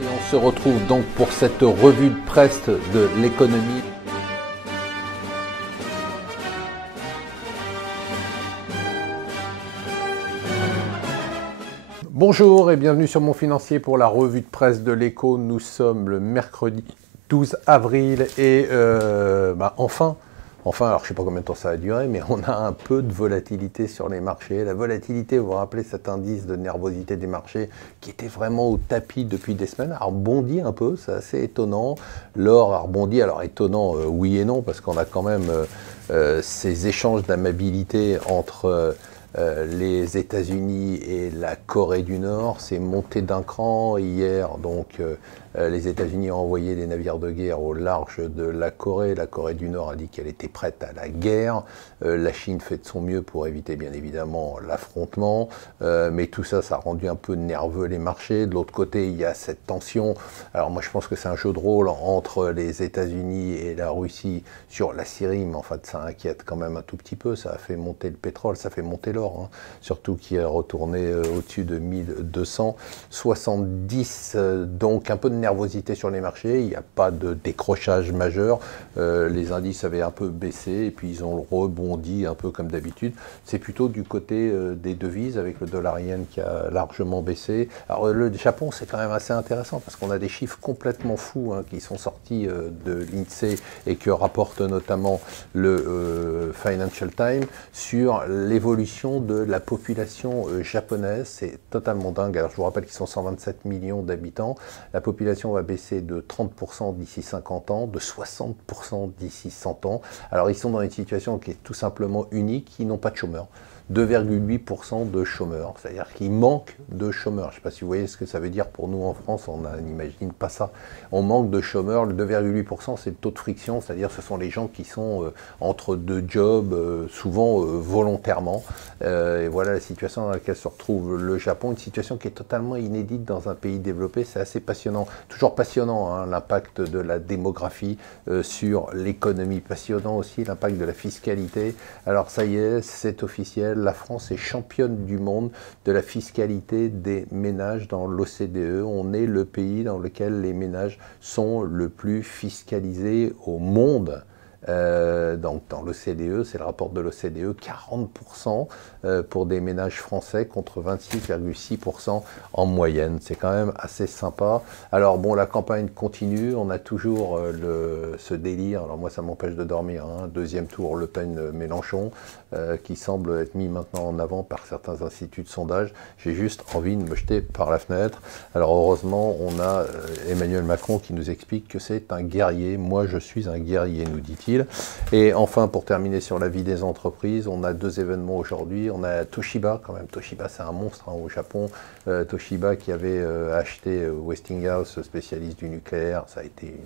Et on se retrouve donc pour cette revue de presse de l'économie. Bonjour et bienvenue sur Mon Financier pour la revue de presse de l'écho. Nous sommes le mercredi 12 avril et enfin, alors je ne sais pas combien de temps ça va durer, mais on a un peu de volatilité sur les marchés. La volatilité, vous vous rappelez cet indice de nervosité des marchés qui était vraiment au tapis depuis des semaines, a rebondi un peu, c'est assez étonnant. L'or a rebondi, alors étonnant oui et non, parce qu'on a quand même ces échanges d'amabilité entre les États-Unis et la Corée du Nord. C'est monté d'un cran hier, donc les États-Unis ont envoyé des navires de guerre au large de la Corée. La Corée du Nord a dit qu'elle était prête à la guerre. La Chine fait de son mieux pour éviter bien évidemment l'affrontement. Mais tout ça, ça a rendu un peu nerveux les marchés. De l'autre côté, il y a cette tension. Alors moi, je pense que c'est un jeu de rôle entre les États-Unis et la Russie sur la Syrie. Mais en fait, ça inquiète quand même un tout petit peu. Ça a fait monter le pétrole, ça fait monter l'or. Surtout qui est retourné au-dessus de 1270. Donc un peu de nervosité sur les marchés, il n'y a pas de décrochage majeur, les indices avaient un peu baissé et puis ils ont rebondi un peu comme d'habitude. C'est plutôt du côté des devises avec le dollar yen qui a largement baissé. Alors le Japon, c'est quand même assez intéressant parce qu'on a des chiffres complètement fous qui sont sortis de l'INSEE et que rapporte notamment le Financial Times sur l'évolution de la population japonaise. C'est totalement dingue. Alors je vous rappelle qu'ils sont 127 millions d'habitants. La population va baisser de 30% d'ici 50 ans, de 60% d'ici 100 ans. Alors ils sont dans une situation qui est tout simplement unique, ils n'ont pas de chômeurs. 2,8% de chômeurs, c'est-à-dire qu'il manque de chômeurs. Je ne sais pas si vous voyez ce que ça veut dire pour nous en France, on n'imagine pas ça. On manque de chômeurs, le 2,8% c'est le taux de friction, c'est-à-dire ce sont les gens qui sont entre deux jobs, souvent volontairement. Et voilà la situation dans laquelle se retrouve le Japon, une situation qui est totalement inédite dans un pays développé, c'est assez passionnant. Toujours passionnant l'impact de la démographie sur l'économie, passionnant aussi l'impact de la fiscalité. Alors ça y est, c'est officiel. La France est championne du monde de la fiscalité des ménages dans l'OCDE. On est le pays dans lequel les ménages sont le plus fiscalisés au monde. Donc dans l'OCDE, c'est le rapport de l'OCDE, 40% pour des ménages français contre 26,6% en moyenne. C'est quand même assez sympa. Alors bon, la campagne continue, on a toujours ce délire, alors moi ça m'empêche de dormir, deuxième tour Le Pen-Mélenchon, qui semble être mis maintenant en avant par certains instituts de sondage. J'ai juste envie de me jeter par la fenêtre. Alors heureusement, on a Emmanuel Macron qui nous explique que c'est un guerrier. Moi je suis un guerrier, nous dit-il. Et enfin, pour terminer sur la vie des entreprises, on a deux événements aujourd'hui. On a Toshiba, quand même. Toshiba, c'est un monstre au Japon. Toshiba qui avait acheté Westinghouse, spécialiste du nucléaire. Ça a été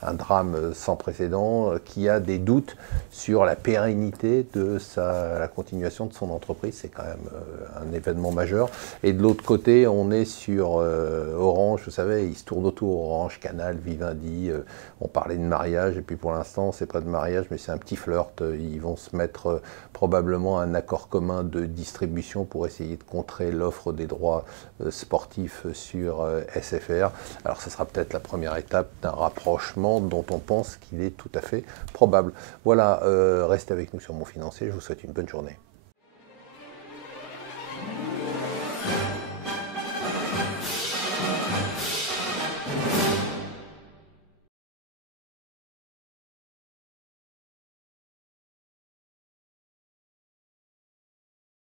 un drame sans précédent, qui a des doutes sur la pérennité de la continuation de son entreprise. C'est quand même un événement majeur. Et de l'autre côté, on est sur Orange. Vous savez, ils se tournent autour. Orange, Canal, Vivendi. On parlait de mariage. Et puis pour l'instant, c'est pas de mariage, mais c'est un petit flirt. Ils vont se mettre probablement un accord commun de distribution pour essayer de contrer l'offre des droits sportifs sur SFR. Alors ce sera peut-être la première étape d'un rapprochement dont on pense qu'il est tout à fait probable. Voilà, restez avec nous sur Mon Financier, je vous souhaite une bonne journée.